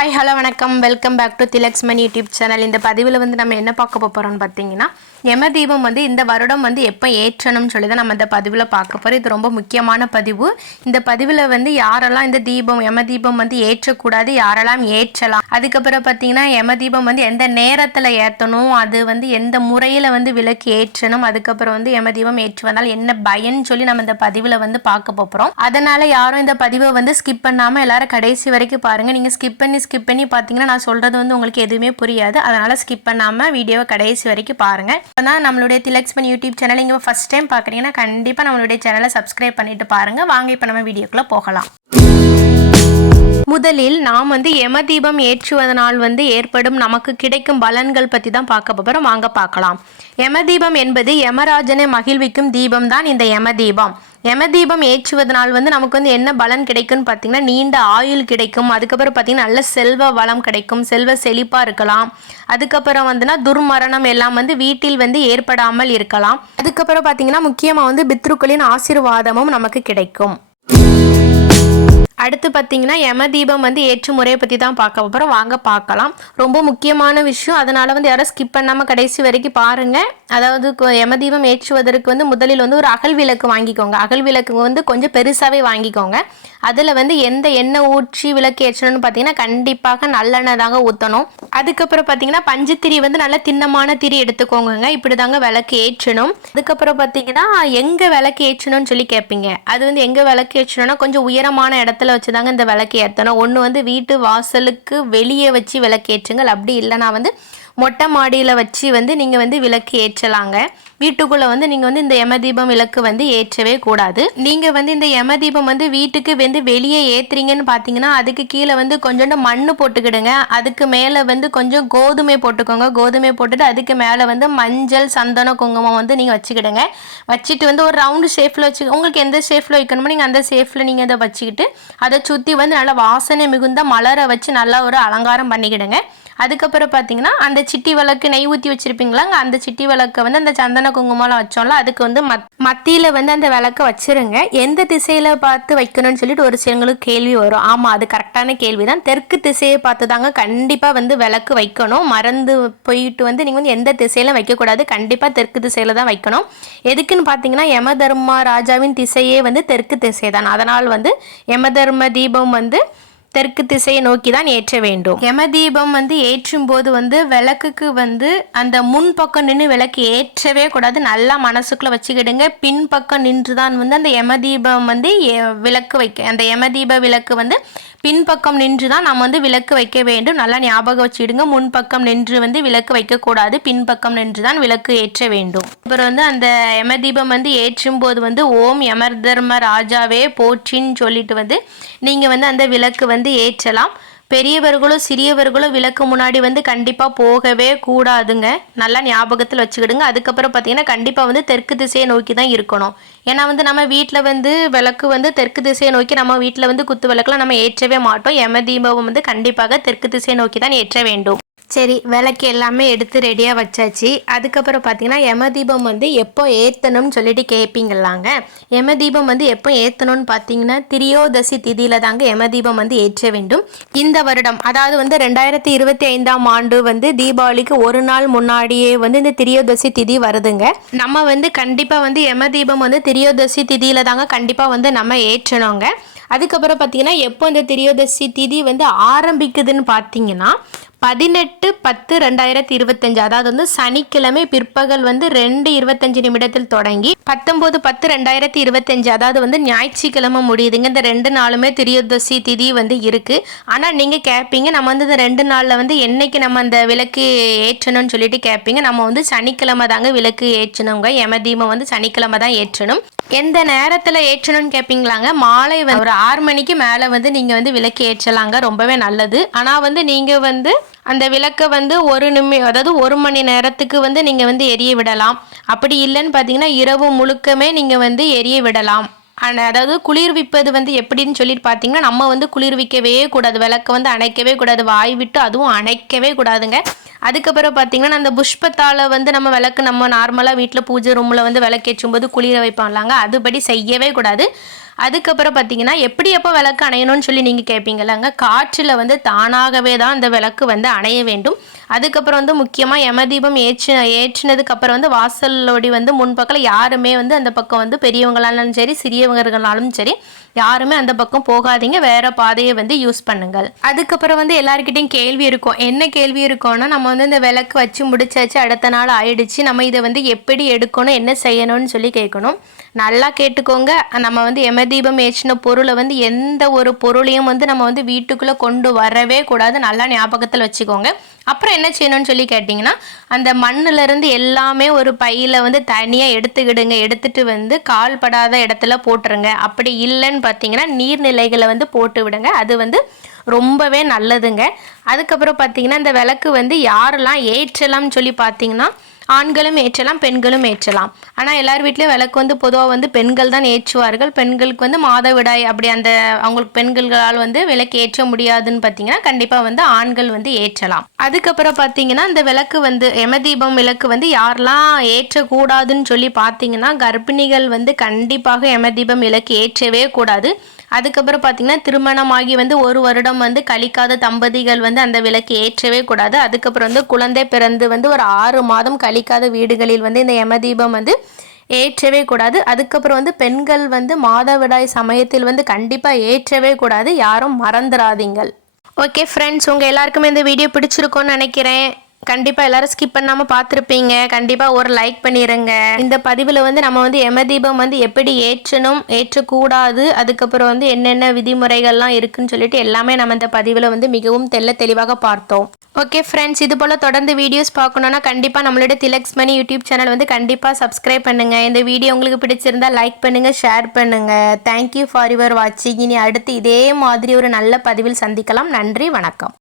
Hi hello வணக்கம். Welcome back to Thilaksman YouTube channel இந்த பதிவில் வந்து நம்ம என்ன பார்க்க போகிறோம்னு பார்த்தீங்கன்னா யம தீபம் வந்து இந்த வருடம் வந்து எப்போ ஏற்றணும்னு சொல்லி தான் நம்ம இந்த பதிவில் பார்க்க போகிறோம் இது ரொம்ப முக்கியமான பதிவு. இந்த பதிவில் வந்து யாரெல்லாம் இந்த தீபம் யம தீபம் வந்து ஏற்றக்கூடாது யாரெல்லாம் ஏற்றலாம்? அதுக்கப்புறம் பார்த்தீங்கன்னா யம தீபம் வந்து எந்த நேரத்தில் ஏற்றணும் அது வந்து எந்த முறையில் வந்து விளக்கு ஏற்றணும் அதுக்கப்புறம் வந்து யம தீபம் ஏற்றுவதால் என்ன பயன்னு சொல்லி நம்ம இந்த பதிவில் வந்து பார்க்க போகிறோம் அதனால யாரும் இந்த பதிவை வந்து ஸ்கிப் பண்ணாமல் எல்லாரும் கடைசி வரைக்கும் பாருங்கள் நீங்கள் ஸ்கிப் பண்ணி ஸ்கிப் பண்ணி பார்த்தீங்கன்னா நான் சொல்கிறது வந்து உங்களுக்கு எதுவுமே புரியாது. அதனால் ஸ்கிப் பண்ணாமல் வீடியோவை கடைசி வரைக்கும் பாருங்கள் இப்போ தான் நம்மளுடைய திலக்ஸ்மன் யூடியூப் சேனல் இங்கே ஃபஸ்ட் டைம் பார்க்குறீங்கன்னா கண்டிப்பாக நம்மளுடைய சேனலை சப்ஸ்கிரைப் பண்ணிட்டு பாருங்கள் வாங்க இப்போ நம்ம வீடியோக்குள்ளே போகலாம். முதலில் நாம் வந்து யம தீபம் ஏற்றுவதனால் வந்து ஏற்படும் நமக்கு கிடைக்கும் பலன்கள் பற்றி தான் பார்க்க போகிறோம் வாங்க பார்க்கலாம். யம தீபம் என்பது யமராஜனை மகிழ்விக்கும் தீபம் தான் இந்த யம தீபம் யமதீபம் ஏற்றுவதனால் வந்து நமக்கு வந்து என்ன பலன் கிடைக்கும்னு பார்த்தீங்கன்னா நீண்ட ஆயுள் கிடைக்கும். அதுக்கப்புறம் பார்த்தீங்கன்னா நல்ல செல்வ வளம் கிடைக்கும். செல்வ செழிப்பாக இருக்கலாம். அதுக்கப்புறம் வந்துன்னா துர்மரணம் எல்லாம் வந்து வீட்டில் வந்து ஏற்படாமல் இருக்கலாம். அதுக்கப்புறம் பார்த்தீங்கன்னா முக்கியமாக வந்து பித்ருக்களின் ஆசீர்வாதமும் நமக்கு கிடைக்கும். அடுத்து பார்த்தீங்கன்னா யம தீபம் வந்து ஏற்று முறையை பற்றி தான் பார்க்க போகிறோம் வாங்க பார்க்கலாம். ரொம்ப முக்கியமான விஷயம். அதனால் வந்து யாரும் ஸ்கிப் பண்ணாமல் கடைசி வரைக்கும் பாருங்கள் அதாவது யம தீபம் ஏற்றுவதற்கு வந்து முதலில் வந்து ஒரு அகல் விளக்கு வாங்கிக்கோங்க. அகல் விளக்கு வந்து கொஞ்சம் பெருசாகவே வாங்கிக்கோங்க. அதில் வந்து எந்த எண்ணெய் ஊற்றி விளக்கு ஏற்றணும்னு பார்த்தீங்கன்னா கண்டிப்பாக நல்லெண்ணெய் தாங்க ஊற்றணும் அதுக்கப்புறம் பார்த்தீங்கன்னா பஞ்சுத்திரி வந்து நல்ல திண்ணமான திரி எடுத்துக்கோங்க இப்படி தாங்க விளக்கு ஏற்றணும். அதுக்கப்புறம் பார்த்தீங்கன்னா எங்கே விளக்கு ஏற்றணும்னு சொல்லி கேட்பீங்க. அது வந்து எங்கே விளக்கு ஏற்றணும்னா கொஞ்சம் உயரமான இடத்துல வச்சு தாங்க இந்த விளக்கு ஏற்றணும் ஒன்று வந்து வீட்டு வாசலுக்கு வெளியே வச்சு விளக்கேற்றுங்கள். அப்படி இல்லைனா வந்து மொட்டை மாடியில் வச்சு வந்து நீங்கள் வந்து விளக்கு ஏற்றலாங்க. வீட்டுக்குள்ளே வந்து நீங்கள் வந்து இந்த யம தீபம் விளக்கு வந்து ஏற்றவே கூடாது. நீங்கள் வந்து இந்த யம தீபம் வந்து வீட்டுக்கு வந்து வெளியே ஏற்றுறீங்கன்னு பார்த்தீங்கன்னா அதுக்கு கீழே வந்து கொஞ்சோண்டு மண் போட்டுக்கிடுங்க. அதுக்கு மேலே வந்து கொஞ்சம் கோதுமை போட்டுக்கோங்க. கோதுமை போட்டுட்டு அதுக்கு மேலே வந்து மஞ்சள் சந்தனம் குங்குமம் வந்து நீங்கள் வச்சுக்கிடுங்க. வச்சுட்டு வந்து ஒரு ரவுண்டு ஷேஃபில் வச்சு உங்களுக்கு எந்த ஷேஃபில் வைக்கணுமோ நீங்கள் அந்த ஷேஃபில் நீங்கள் அதை வச்சுக்கிட்டு அதை சுற்றி வந்து நல்லா வாசனை மிகுந்த மலரை வச்சு நல்லா ஒரு அலங்காரம் பண்ணிக்கிடுங்க. அதுக்கப்புறம் பார்த்தீங்கன்னா அந்த சிட்டி விளக்கு நெய் ஊற்றி வச்சுருப்பீங்களாங்க? அந்த சிட்டி விளக்கை வந்து அந்த சந்தன குங்குமம்லாம் வச்சோம்ல அதுக்கு வந்து மத் மத்தியில் வந்து அந்த விளக்கை வச்சிருங்க. எந்த திசையில் பார்த்து வைக்கணும்னு சொல்லிட்டு ஒரு சிலங்களுக்கு கேள்வி வரும். ஆமாம் அது கரெக்டான கேள்வி தான் தெற்கு திசையை பார்த்து தாங்க கண்டிப்பாக வந்து விளக்கு வைக்கணும். மறந்து போயிட்டு வந்து நீங்கள் வந்து எந்த திசையிலும் வைக்கக்கூடாது. கண்டிப்பாக தெற்கு திசையில் தான் வைக்கணும். எதுக்குன்னு பார்த்தீங்கன்னா யம தர்மா ராஜாவின் திசையே வந்து தெற்கு திசை தான் அதனால் வந்து யம தர்ம தீபம் வந்து தெற்கு திசையை நோக்கி தான் ஏற்ற வேண்டும். யம தீபம் வந்து ஏற்றும் போது வந்து விளக்குக்கு வந்து அந்த முன் பக்கம் நின்று விளக்கு ஏற்றவே கூடாது. நல்லா மனசுக்குள்ள வச்சுக்கிடுங்க. பின் பக்கம் நின்று தான் வந்து அந்த யம தீபம் வந்து எ- விளக்கு வைக்க அந்த யம தீப விளக்கு வந்து பின்பக்கம் நின்று தான் நம்ம வந்து விளக்கு வைக்க வேண்டும். நல்லா ஞாபகம் வச்சுடுங்க முன்பக்கம் நின்று வந்து விளக்கு வைக்கக்கூடாது. பின்பக்கம் நின்று தான் விளக்கு ஏற்ற வேண்டும். அப்புறம் வந்து அந்த யம தீபம் வந்து ஏற்றும் போது வந்து ஓம் யமர் தர்ம ராஜாவே போற்றின்னு சொல்லிட்டு வந்து நீங்கள் வந்து அந்த விளக்கு வந்து ஏற்றலாம். பெரியவர்களோ சிறியவர்களோ விளக்கு முன்னாடி வந்து கண்டிப்பாக போகவே கூடாதுங்க. நல்லா ஞாபகத்தில் வச்சுக்கிடுங்க. அதுக்கப்புறம் பார்த்தீங்கன்னா கண்டிப்பாக வந்து தெற்கு திசையை நோக்கி தான் இருக்கணும். ஏன்னா வந்து நம்ம வீட்டில் வந்து விளக்கு வந்து தெற்கு திசையை நோக்கி நம்ம வீட்டில் வந்து குத்து விளக்குலாம் நம்ம ஏற்றவே மாட்டோம். எம தீபம் வந்து கண்டிப்பாக தெற்கு திசையை நோக்கி தான் ஏற்ற வேண்டும். சரி விளக்கு எல்லாமே எடுத்து ரெடியாக வச்சாச்சு. அதுக்கப்புறம் பார்த்தீங்கன்னா யம தீபம் வந்து எப்போ ஏற்றணும்னு சொல்லிட்டு கேட்பீங்களாங்க யம தீபம் வந்து எப்போ ஏற்றணும்னு பார்த்தீங்கன்னா திரியோதசி திதியில தாங்க யம தீபம் வந்து ஏற்ற வேண்டும். இந்த வருடம் அதாவது வந்து ரெண்டாயிரத்தி இருபத்தி ஐந்தாம் ஆண்டு வந்து தீபாவளிக்கு ஒரு நாள் முன்னாடியே வந்து இந்த திரியோதசி திதி வருதுங்க. நம்ம வந்து கண்டிப்பாக வந்து யம தீபம் வந்து திரியோதசி திதியில தாங்க கண்டிப்பாக வந்து நம்ம ஏற்றணுங்க. அதுக்கப்புறம் பார்த்தீங்கன்னா எப்போ இந்த திரியோதசி திதி வந்து ஆரம்பிக்குதுன்னு பார்த்தீங்கன்னா பதினெட்டு பத்து ரெண்டாயிரத்தி இருபத்தஞ்சு. அதாவது வந்து சனிக்கிழமை பிற்பகல் வந்து ரெண்டு இருபத்தஞ்சு நிமிடத்தில் தொடங்கி பத்தொம்போது பத்து ரெண்டாயிரத்தி இருபத்தஞ்சு. அதாவது வந்து ஞாயிற்றுக்கிழமை முடியுதுங்க. இந்த ரெண்டு நாளுமே திரியோதசி திதி வந்து இருக்கு. ஆனால் நீங்கள் கேட்பீங்க நம்ம வந்து இந்த ரெண்டு நாளில் வந்து என்னைக்கு நம்ம அந்த விளக்கு ஏற்றணும்னு சொல்லிட்டு கேட்பீங்க நம்ம வந்து சனிக்கிழமை தாங்க விளக்கு ஏற்றணுங்க. யம வந்து சனிக்கிழமை தான் ஏற்றணும். எந்த நேரத்தில் ஏற்றணும்னு கேட்பீங்களாங்க மாலை வந்து ஒரு ஆறு மணிக்கு மேலே வந்து நீங்கள் வந்து விளக்கு ஏற்றலாங்க. ரொம்பவே நல்லது. ஆனால் வந்து நீங்கள் வந்து அந்த விளக்கை வந்து ஒரு நிமி அதாவது ஒரு மணி நேரத்துக்கு வந்து நீங்கள் வந்து எரிய விடலாம். அப்படி இல்லைன்னு பார்த்தீங்கன்னா இரவு முழுக்கமே நீங்கள் வந்து எரிய விடலாம். ஆனா, அதாவது குளிர்விப்பது வந்து எப்படின்னு சொல்லிட்டு பார்த்தீங்கன்னா நம்ம வந்து குளிர்விக்கவே கூடாது. விளக்கை வந்து அணைக்கவே கூடாது. வாய் விட்டு அதுவும் அணைக்கவே கூடாதுங்க. அதுக்கப்புறம் பார்த்தீங்கன்னா அந்த புஷ்பத்தால் வந்து நம்ம விளக்கு நம்ம நார்மலாக வீட்டில் பூஜை ரூமில் வந்து விளக்கேற்றும் போது குளிர வைப்பாங்களாங்க அதுபடி செய்யவே கூடாது. அதுக்கப்புறம் பார்த்தீங்கன்னா எப்படி எப்போ விளக்கு அணையணும்னு சொல்லி நீங்கள் கேட்பீங்கல்லங்க காற்றில் வந்து தானாகவே தான் அந்த விளக்கு வந்து அணைய வேண்டும். அதுக்கப்புறம் வந்து முக்கியமாக யமதீபம் ஏற்றி ஏற்றினதுக்கு அப்புறம் வந்து வாசலோடி வந்து முன்பக்கத்தில் யாருமே வந்து அந்த பக்கம் வந்து பெரியவங்களாலும் சரி சிறியவங்களாலும் சரி யாருமே அந்த பக்கம் போகாதீங்க வேற பாதையை வந்து யூஸ் பண்ணுங்கள். அதுக்கப்புறம் வந்து எல்லாருக்கிட்டையும் கேள்வி இருக்கும். என்ன கேள்வி இருக்கும்னா நம்ம வந்து இந்த விளக்கு வச்சு முடிச்சாச்சு அடுத்த நாள் ஆயிடுச்சு நம்ம இதை வந்து எப்படி எடுக்கணும் என்ன செய்யணும்னு சொல்லி கேட்கணும். நல்லா கேட்டுக்கோங்க. நம்ம வந்து எமதீபம் ஏற்றின பொருளை வந்து எந்த ஒரு பொருளையும் வந்து நம்ம வந்து வீட்டுக்குள்ளே கொண்டு வரவே கூடாது. நல்லா ஞாபகத்தில் வச்சுக்கோங்க. அப்புறம் என்ன செய்யணும்னு சொல்லி கேட்டிங்கன்னா அந்த மண்ணுலேருந்து எல்லாமே ஒரு பையில் வந்து தனியாக எடுத்துக்கிடுங்க. எடுத்துட்டு வந்து கால் படாத இடத்துல போட்டுருங்க. அப்படி இல்லைன்னு பார்த்தீங்கன்னா நீர்நிலைகளை வந்து போட்டு விடுங்க. அது வந்து ரொம்பவே நல்லதுங்க. அதுக்கப்புறம் பார்த்தீங்கன்னா இந்த விளக்கு வந்து யாரெல்லாம் ஏற்றலாம்னு சொல்லி பார்த்தீங்கன்னா ஆண்களும் ஏற்றலாம் பெண்களும் ஏற்றலாம். ஆனால் எல்லார் வீட்லேயும் விளக்கு வந்து பொதுவாக வந்து பெண்கள் தான் ஏற்றுவார்கள். பெண்களுக்கு வந்து மாதவிடாய் அப்படி அந்த அவங்களுக்கு பெண்களால் வந்து விளக்கு ஏற்ற முடியாதுன்னு பார்த்தீங்கன்னா கண்டிப்பாக வந்து ஆண்கள் வந்து ஏற்றலாம். அதுக்கப்புறம் பார்த்தீங்கன்னா இந்த விளக்கு வந்து எமதீபம் விளக்கு வந்து யாரெல்லாம் ஏற்றக்கூடாதுன்னு சொல்லி பார்த்தீங்கன்னா கர்ப்பிணிகள் வந்து கண்டிப்பாக எமதீபம் விளக்கு ஏற்றவே கூடாது. அதுக்கப்புறம் பார்த்தீங்கன்னா திருமணமாகி வந்து ஒரு வருடம் வந்து கழிக்காத தம்பதிகள் வந்து அந்த விளக்கு ஏற்றவே கூடாது. அதுக்கப்புறம் வந்து குழந்தை பிறந்து வந்து ஒரு ஆறு மாதம் கழிக்காத வீடுகளில் வந்து இந்த யமதீபம் வந்து ஏற்றவே கூடாது. அதுக்கப்புறம் வந்து பெண்கள் வந்து மாதவிடாய் சமயத்தில் வந்து கண்டிப்பாக ஏற்றவே கூடாது. யாரும் மறந்துடாதீங்கள் ஓகே ஃப்ரெண்ட்ஸ் உங்கள் எல்லாருக்குமே இந்த வீடியோ பிடிச்சிருக்கோன்னு நினைக்கிறேன். கண்டிப்பாக எல்லாரும் ஸ்கிப் பண்ணாமல் பார்த்துருப்பீங்க. கண்டிப்பாக ஒரு லைக் பண்ணிடுங்க இந்த பதிவில் வந்து நம்ம வந்து எமதீபம் வந்து எப்படி ஏற்றணும் ஏற்றக்கூடாது அதுக்கப்புறம் வந்து என்னென்ன விதிமுறைகள்லாம் இருக்குன்னு சொல்லிட்டு எல்லாமே நம்ம இந்த பதிவில் வந்து மிகவும் தெல்ல தெளிவாக பார்த்தோம். ஓகே ஃப்ரெண்ட்ஸ் இது போல் தொடர்ந்து வீடியோஸ் பார்க்கணுன்னா கண்டிப்பாக நம்மளோட திலக்ஸ் மணி யூடியூப் சேனல் வந்து கண்டிப்பாக சப்ஸ்கிரைப் பண்ணுங்கள் இந்த வீடியோ உங்களுக்கு பிடிச்சிருந்தா லைக் பண்ணுங்கள் ஷேர் பண்ணுங்கள் தேங்க்யூ ஃபார் யுவர் வாட்சிங் இனி அடுத்து இதே மாதிரி ஒரு நல்ல பதிவில் சந்திக்கலாம். நன்றி வணக்கம்.